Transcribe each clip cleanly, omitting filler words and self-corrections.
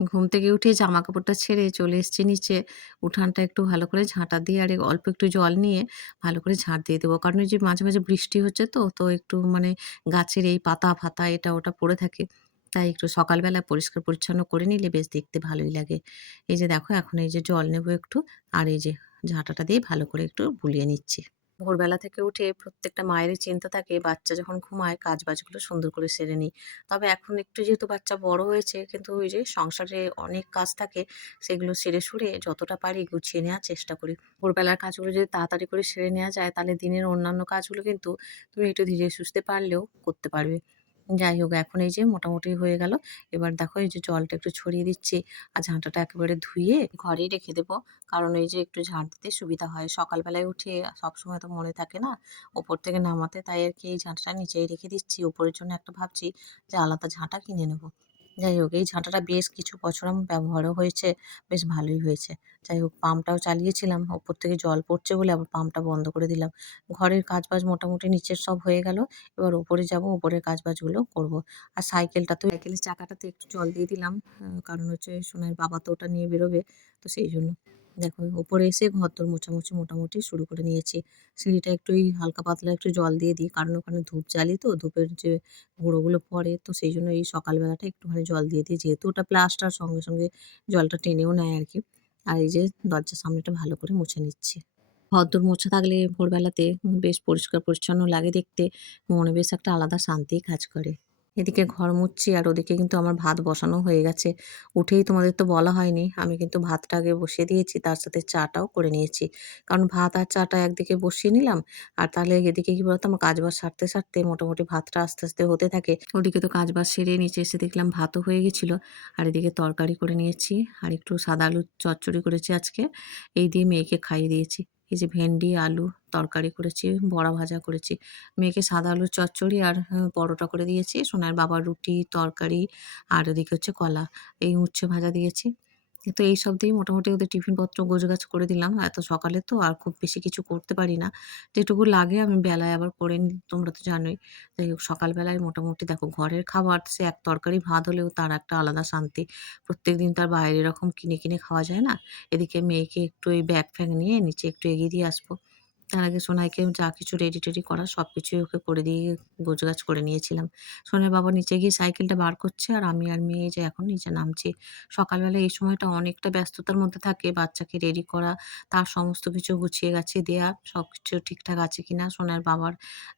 ঘুম থেকে উঠে জামাকাপড়টা ছেড়ে চলে এসেছি নিচে। উঠানটা একটু ভালো করে ঝাঁটা দিয়ে আর অল্প একটু জল নিয়ে ভালো করে ঝাঁট দিয়ে দেবো। কারণ ওই যে মাঝে, মাঝে বৃষ্টি হচ্ছে তো একটু মানে গাছের এই পাতা-ফাতা এটা ওটা পড়ে থাকে। তাই একটু সকালবেলা পরিষ্কার-পরিচ্ছন্ন করে নিলে বেশ দেখতে ভালোই লাগে। এই যে দেখো এখন এই যে জল নেবো একটু আর এই যে ঝাঁটাটা দিয়ে ভালো করে একটু বুলিয়ে নিচ্ছি। ভোরবেলা থেকে উঠে প্রত্যেকটা মায়েরই চিন্তা থাকে বাচ্চা যখন ঘুমায় কাজবাজগুলো সুন্দর করে সেরে নিই। তবে এখন একটু যেহেতু বাচ্চা বড় হয়েছে কিন্তু ওই যে সংসারে অনেক কাজ থাকে সেগুলো সেরে সুরে যতটা পারি গুছিয়ে নেওয়ার চেষ্টা করি। ভোরবেলার কাজগুলো যদি তাড়াতাড়ি করে সেরে নেওয়া যায় তাহলে দিনের অন্যান্য কাজগুলো কিন্তু তুমি একটু ধীরে সুস্থে পারলেও করতে পারবে। যাই হোক এখন এই যে মোটামুটি হয়ে গেল। এবার দেখো এই যে জলটা একটু ছড়িয়ে দিচ্ছি আর ঝাঁটাটা একেবারে ধুয়ে ঘরেই রেখে দেবো। কারণ এই যে একটু ঝাঁট দিতে সুবিধা হয়। সকালবেলায় উঠে সবসময় তো মনে থাকে না ওপর থেকে নামাতে। তাই আরকি এই ঝাঁটাটা নিচেই রেখে দিচ্ছি। উপরের জন্য একটা ভাবছি যে আলাদা ঝাঁটা কিনে নেব। যাই হোক এই ঝাঁটাটা বেশ কিছু বছর আমার ব্যবহারও হয়েছে। বেশ ভালোই হয়েছে। যাই হোক পাম্পটাও চালিয়েছিলাম। ওপর থেকে জল পড়ছে বলে আবার পাম্পটা বন্ধ করে দিলাম। ঘরের কাজবাজ মোটামুটি নিচের সব হয়ে গেল। এবার ওপরে যাবো, ওপরের কাজবাজগুলো করব। আর সাইকেলের চাকাটাতে একটু জল দিয়ে দিলাম। কারণ হচ্ছে সোনার বাবা তো ওটা নিয়ে বেরোবে। তো সেইজন্য। দেখো উপরে এসে ঘরদোর মোছামুছি মোটামুটি শুরু করে নিয়েছি। সিঁড়িটা একটু এই হালকা পাতলা একটু জল দিয়ে দিই। কারণ ওখানে ধূপ জ্বালি তো, ধূপের যে গুঁড়োগুলো পড়ে তো সেইজন্য এই সকালবেলাটা একটুখানি জল দিয়ে দিই। যেহেতু ওটা প্লাস্টার সঙ্গে, সঙ্গে জলটা টেনেও নেয় আরকি। আর এই যে দরজার সামনেটা ভালো করে মুছে নিচ্ছি। ঘরদোর মোছা থাকলে ভোরবেলাতে বেশ পরিষ্কার-পরিচ্ছন্ন লাগে দেখতে। মনে বেশ একটা আলাদা শান্তি কাজ করে। এদিকে ঘর মুছছি আর ওদিকে কিন্তু আমার ভাত বসানো হয়ে গেছে। উঠেই তোমাদের তো বলা হয়নি। আমি কিন্তু ভাতটা আগে বসিয়ে দিয়েছি, তার সাথে চাটাও করে নিয়েছি। কারণ ভাত আর চাটা একদিকে বসিয়ে নিলাম। আর তাহলে এদিকে কি বলতো আমার কাজবাজ সারতে, সারতে মোটামুটি ভাতটা আস্তে, আস্তে হতে থাকে। ওদিকে তো কাজবাজ সেরে নিচে এসে দেখলাম ভাতও হয়ে গেছিল। আর এদিকে তরকারি করে নিয়েছি। আর একটু সাদা আলুর চচ্চড়ি করেছি আজকে। এই দিয়ে মেয়েকে খাইয়ে দিয়েছি। এই যে ভেন্ডি, আলু তরকারি করেছি, বড়া ভাজা করেছি। মেয়েকে সাদা আলুর চচ্চড়ি আর পরোটা করে দিয়েছি। সোনার বাবার রুটি, তরকারি আর ওদিকে হচ্ছে কলা। এই উচ্ছে ভাজা দিয়েছি। তো এইসব দিয়েই মোটামুটি ওদের টিফিনপত্র গোছগাছ করে দিলাম। এত সকালে তো আর খুব বেশি কিছু করতে পারি না। যেটুকু লাগে আমি বেলায় আবার করে নিই, তোমরা তো জানোই। যাই হোক সকালবেলায় মোটামুটি দেখো ঘরের খাবার সে এক তরকারি ভাত হলেও তার একটা আলাদা শান্তি। প্রত্যেকদিন তো আর বাইরে এরকম কিনে, কিনে খাওয়া যায় না। এদিকে মেয়েকে একটু এই ব্যাগ-ফ্যাগ নিয়ে নিচে একটু এগিয়ে দিয়ে আসবো। তার আগে সোনাইকে যা কিছু রেডি-টেডি করার সবকিছুই ওকে করে দিয়ে গোছগাছ করে নিয়েছিলাম। সোনার বাবা নিচে গিয়ে সাইকেলটা বার করছে আর আমি আর মেয়ে এই যে এখন নিচে নামছি। সকালবেলা এই সময়টা অনেকটা ব্যস্ততার মধ্যে থাকে বাচ্চাকে রেডি করা, তার সমস্ত কিছু গুছিয়ে গাছিয়ে দেয়া, সবকিছু ঠিকঠাক আছে কিনা, সোনার বাবার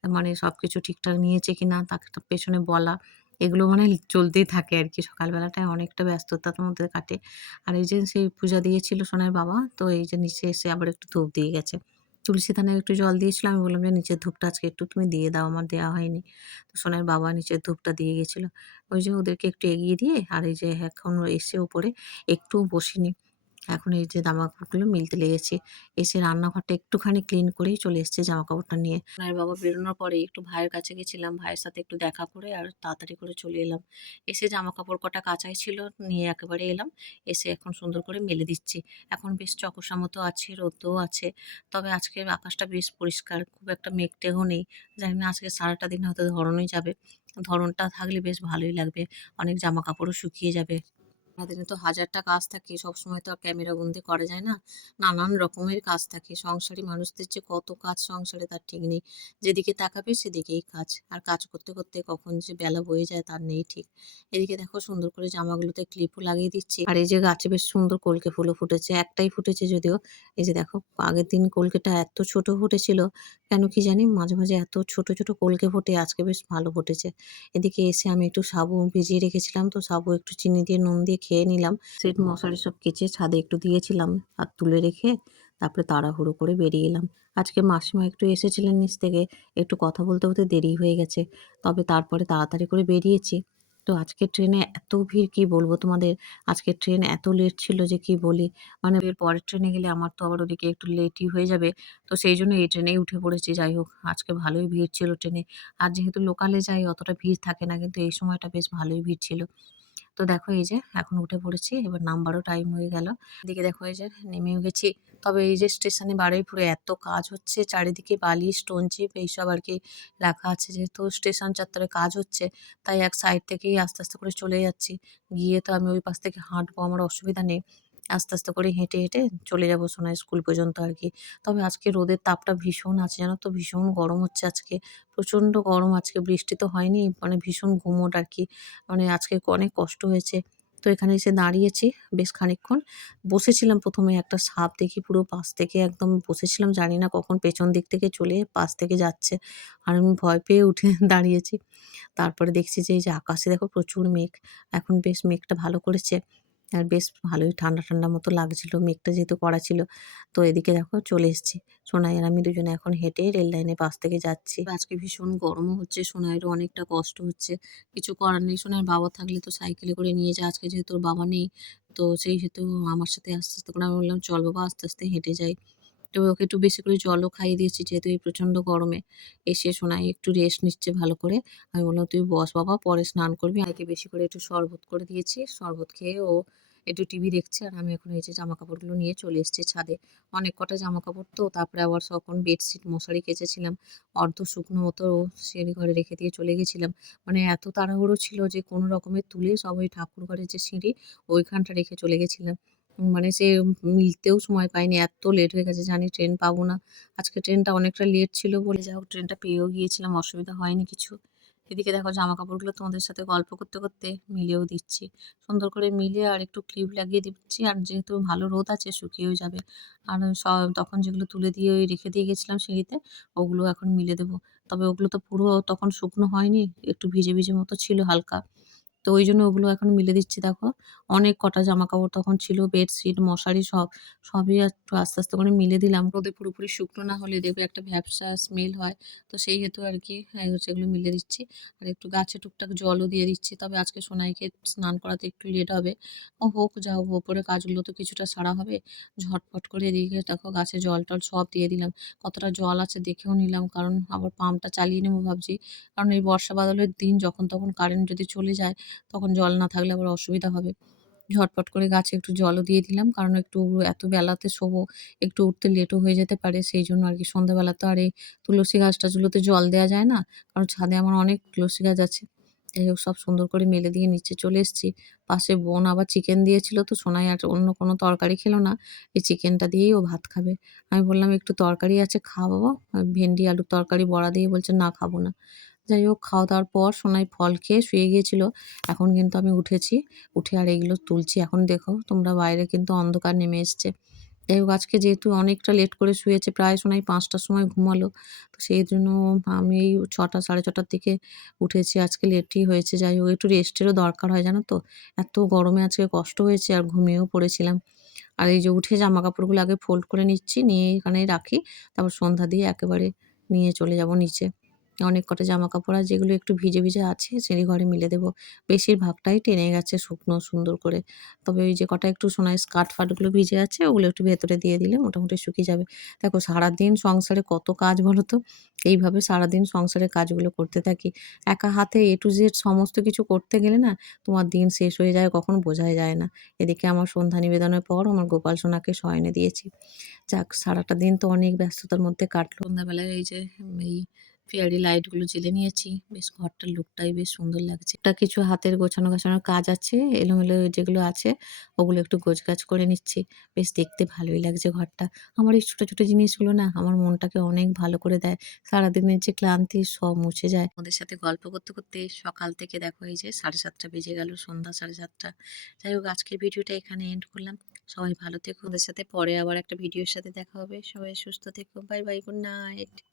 মানে সবকিছু ঠিকঠাক নিয়েছে কিনা তাকে তার পেছনে বলা। এগুলো মানে চলতেই থাকে আরকি। সকালবেলাটায় অনেকটা ব্যস্ততার মধ্যে কাটে। আর এই যে সেই পূজা দিয়েছিল সোনার বাবা, তো এই যে নিচে এসে আবার একটু ধূপ দিয়ে গেছে। তুলসী থানায় একটু জল দিয়েছিল। আমি বললাম যে, "নিচের ধূপটা আজকে একটু তুমি দিয়ে দাও, আমার দেওয়া হয়নি।" তো সোনার বাবা নিচের ধূপটা দিয়ে গেছিল। ওই যে ওদেরকে একটু এগিয়ে দিয়ে আর এই যে এখন এসে উপরে একটুও বসিনি। এখন এই যে জামাকাপড়গুলো মিলতে লেগেছি। এসে রান্নাঘরটা একটুখানি ক্লিন করেই চলে এসেছি জামাকাপড়টা নিয়ে। সোনার বাবা বেরোনোর পরে একটু ভাইয়ের কাছে গেছিলাম। ভাইয়ের সাথে একটু দেখা করে আর তাড়াতাড়ি করে চলে এলাম। এসে জামাকাপড় কটা কাচাই ছিল, নিয়ে একেবারে এলাম। এসে এখন সুন্দর করে মেলে দিচ্ছি। এখন বেশ চকোশা মতো আছে, রোদ্দও আছে। তবে আজকের আকাশটা বেশ পরিষ্কার। খুব একটা মেঘ-টেঘও নেই। জানি না আজকে সারাটা দিন হয়তো ধরনই যাবে। ধরনটা থাকলে বেশ ভালোই লাগবে। অনেক জামাকাপড়ও শুকিয়ে যাবে। সারাদিনে তো হাজারটা কাজ থাকে। সবসময় তো আর ক্যামেরা বন্দি করা যায় না। নানান রকমের কাজ থাকে। সংসারী মানুষদের যে কত কাজ সংসারে তার ঠিক নেই। যেদিকে তাকাবে সেদিকেই কাজ। আর কাজ করতে, করতে কখন যে বেলা বয়ে যায় তার নেই ঠিক। এদিকে দেখো সুন্দর করে জামাগুলোতে ক্লিপও লাগিয়ে দিচ্ছি। আর এই যে গাছে বেশ সুন্দর কলকে ফুলও ফুটেছে। একটাই ফুটেছে যদিও। এই যে দেখো আগের দিন কলকেটা এত ছোট ফুটেছিল, কেন কি জানি মাঝে, মাঝে এত ছোট, ছোট কলকে ফোটে আজকে বেশ ভালো ফুটেছে। এদিকে এসে আমি একটু সাবু ভিজিয়ে রেখেছিলাম। তো সাবু একটু চিনি দিয়ে নুন দিয়ে খেয়ে নিলাম। সেট মশারি সব কেচে ছাদে একটু দিয়েছিলাম। আর তুলে রেখে তারপরে তাড়াহুড়ো করে বেরিয়ে এলাম। আজকে মাসিমা একটু এসেছিলেন নিচ থেকে। একটু কথা বলতে, বলতে দেরি হয়ে গেছে। তবে তারপরে তাড়াতাড়ি করে বেরিয়েছি। তো আজকের ট্রেনে এত ভিড় কি বলবো তোমাদের। আজকের ট্রেন এত লেট ছিল যে কি বলি। মানে এর পরের ট্রেনে গেলে আমার তো আবার ওদিকে একটু লেটই হয়ে যাবে। তো সেইজন্য এই ট্রেনেই উঠে পড়েছি। যাই হোক আজকে ভালোই ভিড় ছিল ট্রেনে। আর যেহেতু লোকালে যাই অতটা ভিড় থাকে না। কিন্তু এই সময়টা বেশ ভালোই ভিড় ছিল। তো দেখো এই যে এখন উঠে পড়েছি। এবার নামবারও টাইম হয়ে গেল। এদিকে দেখো এই যে নেমেও গেছি। তবে এই যে স্টেশনে বারুইপুরে এত কাজ হচ্ছে, চারিদিকে বালি, স্টোন চিপ এইসব আরকি রাখা আছে। যেহেতু স্টেশন চত্বরে কাজ হচ্ছে, তাই এক সাইড থেকেই আস্তে, আস্তে করে চলে যাচ্ছি। গিয়ে তো আমি ওই পাশ থেকে হাঁটবো, আমার অসুবিধা নেই। আস্তে, আস্তে করে হেঁটে, হেঁটে চলে যাবো সোনাই স্কুল পর্যন্ত আরকি। তবে আজকে রোদের তাপটা ভীষণ আছে জানো তো, ভীষণ গরম হচ্ছে আজকে। প্রচণ্ড গরম আজকে, বৃষ্টি তো হয়নি, মানে ভীষণ গুমোট আরকি। মানে আজকে অনেক কষ্ট হয়েছে। তো এখানে এসে দাঁড়িয়েছি বেশ খানিকক্ষণ। বসেছিলাম ১ম এ একটা সাপ দেখি পুরো পাশ থেকে একদম বসেছিলাম, জানি না কখন পেছন দিক থেকে চলে পাশ থেকে যাচ্ছে। আর আমি ভয় পেয়ে উঠে দাঁড়িয়েছি। তারপরে দেখছি যে এই যে আকাশে দেখো প্রচুর মেঘ। এখন বেশ মেঘটা ভালো করেছে। আর বেশ ভালোই ঠান্ডা, ঠান্ডা মতো লাগছিল। মেঘটা যেহেতু কড়া ছিল। তো এদিকে দেখো চলে এসেছি। সোনাই আর আমি দুজনে এখন হেঁটে রেল লাইনের পাশ থেকে যাচ্ছি। আজকে ভীষণ গরমও হচ্ছে, সোনাইয়েরও অনেকটা কষ্ট হচ্ছে। কিছু করার নেই। সোনাইয়ের বাবা থাকলে তো সাইকেলে করে নিয়ে যায়। আজকে যেহেতু ওর বাবা নেই, তো সেই হেতু আমার সাথে আস্তে, আস্তে করে আমি বললাম, "চল বাবা আস্তে, আস্তে হেঁটে যাই।" তো ওকে একটু বেশি করে জলও খাইয়ে দিয়েছি যেহেতু এই প্রচণ্ড গরমে। এসে সোনাই একটু রেস্ট নিচ্ছে ভালো করে। আমি বললাম, "তুই বস বাবা, পরে স্নান করবি।" আইকে বেশি করে একটু শরবত করে দিয়েছি। শরবত খেয়ে ও একটু টিভি দেখছে। আর আমি এখন এই যে জামাকাপড়গুলো নিয়ে চলে এসেছি ছাদে। অনেক কটা জামাকাপড় তো, তারপরে আবার তখন বেডশিট, মশারি কেচেছিলাম। অর্ধ শুকনো মতো সিঁড়ি ঘরে রেখে দিয়ে চলে গেছিলাম। মানে এত তাড়াহুড়ো ছিল যে কোনো রকমে তুলে সব ওই ঠাকুর ঘরের যে সিঁড়ি, ওইখানটা রেখে চলে গেছিলাম। মানে সে মিলতেও সময় পাইনি। এত লেট হয়ে গেছে, জানি ট্রেন পাবো না। আজকে ট্রেনটা অনেকটা লেট ছিল বলে যা হোক ট্রেনটা পেয়েও গিয়েছিলাম। অসুবিধা হয়নি কিছু। এদিকে দেখো জামাকাপড়গুলো তোমাদের সাথে গল্প করতে, করতে মিলেও দিচ্ছি। সুন্দর করে মিলিয়ে আর একটু ক্লিপ লাগিয়ে দিচ্ছি। আর যেহেতু ভালো রোদ আছে শুকিয়েও যাবে। আর তখন যেগুলো তুলে দিয়ে ওই রেখে দিয়ে গেছিলাম সিঁড়িতে, ওগুলো এখন মিলে দেবো। তবে ওগুলো তো পুরো তখন শুকনো হয়নি। একটু ভিজে, ভিজে মতো ছিল হালকা। তো ওইজন্য ওগুলো এখন মিলে দিচ্ছি দেখো। অনেক কটা জামাকাপড় তখন ছিল, বেডশিট, মশারি সবই একটু আস্তে, আস্তে করে মিলে দিলাম। রোদে পুরোপুরি শুকনো না হলে দেখবে একটা ভ্যাপসা স্মেল হয়। তো সেই হেতু আরকি সেগুলো মিলে দিচ্ছি। আর একটু গাছে টুকটাক জলও দিয়ে দিচ্ছি। তবে আজকে সোনাইকে স্নান করাতে একটু লেট হবে। ও হোক যা হোক, ওপরের কাজগুলো তো কিছুটা সারা হবে। ঝটপট করে এদিকে দেখো গাছে জল-টল সব দিয়ে দিলাম। কতটা জল আছে দেখেও নিলাম, কারণ আবার পাম্পটা চালিয়ে নেবো ভাবছি। কারণ এই বর্ষা বাদলের দিন যখন তখন কারেন্ট যদি চলে যায়, তখন জল না থাকলে আবার অসুবিধা হবে। ঝটপট করে গাছে একটু জলও দিয়ে দিলাম। কারণ একটু এত বেলাতে শোবো, একটু উঠতে লেটও হয়ে যেতে পারে। সেইজন্য আরকি সন্ধ্যাবেলা তো আর এই তুলসী গাছটাগুলোতে জল দেয়া যায় না। কারণ ছাদে আমার অনেক তুলসী গাছ আছে। যাই হোক সব সুন্দর করে মেলে দিয়ে নিচে চলে এসেছি। পাশে বোন আবার চিকেন দিয়েছিল, তো সোনাই আর অন্য কোনো তরকারি খেলো না। এই চিকেনটা দিয়েই ও ভাত খাবে। আমি বললাম, "একটু তরকারি আছে খা বাবা।" ভেন্ডি আলুর তরকারি বড়া দিয়ে বলছে, "না খাবো না।" যাই হোক খাওয়া-দাওয়ার পর সোনাই ফল খেয়ে শুয়ে গিয়েছিল। এখন কিন্তু আমি উঠেছি। উঠে আর এগুলো তুলছি। এখন দেখো তোমরা বাইরে কিন্তু অন্ধকার নেমে এসছে। যাই হোক আজকে যেহেতু অনেকটা লেট করে শুয়েছে, প্রায় সোনাই ৫ টার সময় ঘুমালো। তো সেইজন্য আমি এই ৬টা ৬:৩০ দিকে উঠেছি। আজকে লেটই হয়েছে। যাই হোক একটু রেস্টেরও দরকার হয় জানো তো। এত গরমে আজকে কষ্ট হয়েছে আর ঘুমিয়েও পড়েছিলাম। আর এই যে উঠে জামাকাপড়গুলো আগে ফোল্ড করে নিচ্ছি, নিয়ে এখানেই রাখি। তারপর সন্ধ্যা দিয়ে একেবারে নিয়ে চলে যাব নিচে। অনেক কটা জামাকাপড় আর যেগুলো একটু ভিজে, ভিজে আছে সিঁড়িঘরে মিলে দেবো। বেশিরভাগটাই টেনে গেছে শুকনো সুন্দর করে। তবে ওই যে কটা একটু সোনার স্কার্ট-ফার্টগুলো ভিজে আছে ওগুলো একটু ভেতরে দিয়ে দিলে মোটামুটি শুকিয়ে যাবে। দেখো সারাদিন সংসারে কত কাজ বলো তো? এইভাবে সারাদিন সংসারের কাজগুলো করতে থাকি। একা হাতে A to Z সমস্ত কিছু করতে গেলে না তোমার দিন শেষ হয়ে যায় কখন বোঝাই যায় না। এদিকে আমার সন্ধ্যা নিবেদনের পর আমার গোপাল সোনাকে শয়নে দিয়েছি। যাক সারাটা দিন তো অনেক ব্যস্ততার মধ্যে কাটলো। সন্ধ্যাবেলায় এই যে এই ফেয়ারি লাইটগুলো জ্বেলে নিয়েছি। বেশ ঘরটার লুকটাই বেশ সুন্দর লাগছে। কিছু হাতের গোছানোর কাজ আছে। এলোমেলো যেগুলো আছে ওগুলো একটু গোছগাছ করে নিচ্ছি। বেশ দেখতে ভালোই লাগছে ঘরটা। আমার এই ছোট, ছোট জিনিসগুলো না আমার মনটাকে অনেক ভালো করে দেয়। সারাদিনের যে ক্লান্তি সব মুছে যায়। ওদের সাথে গল্প করতে, করতে সকাল থেকে দেখো এই যে 7:30 বেজে গেল, সন্ধ্যা 7:30। যাই হোক আজকের ভিডিওটা এখানে এন্ড করলাম। সবাই ভালো থেকো। ওদের সাথে পরে আবার একটা ভিডিওর সাথে দেখা হবে। সবাই সুস্থ থেকো। Bye, bye. Good night.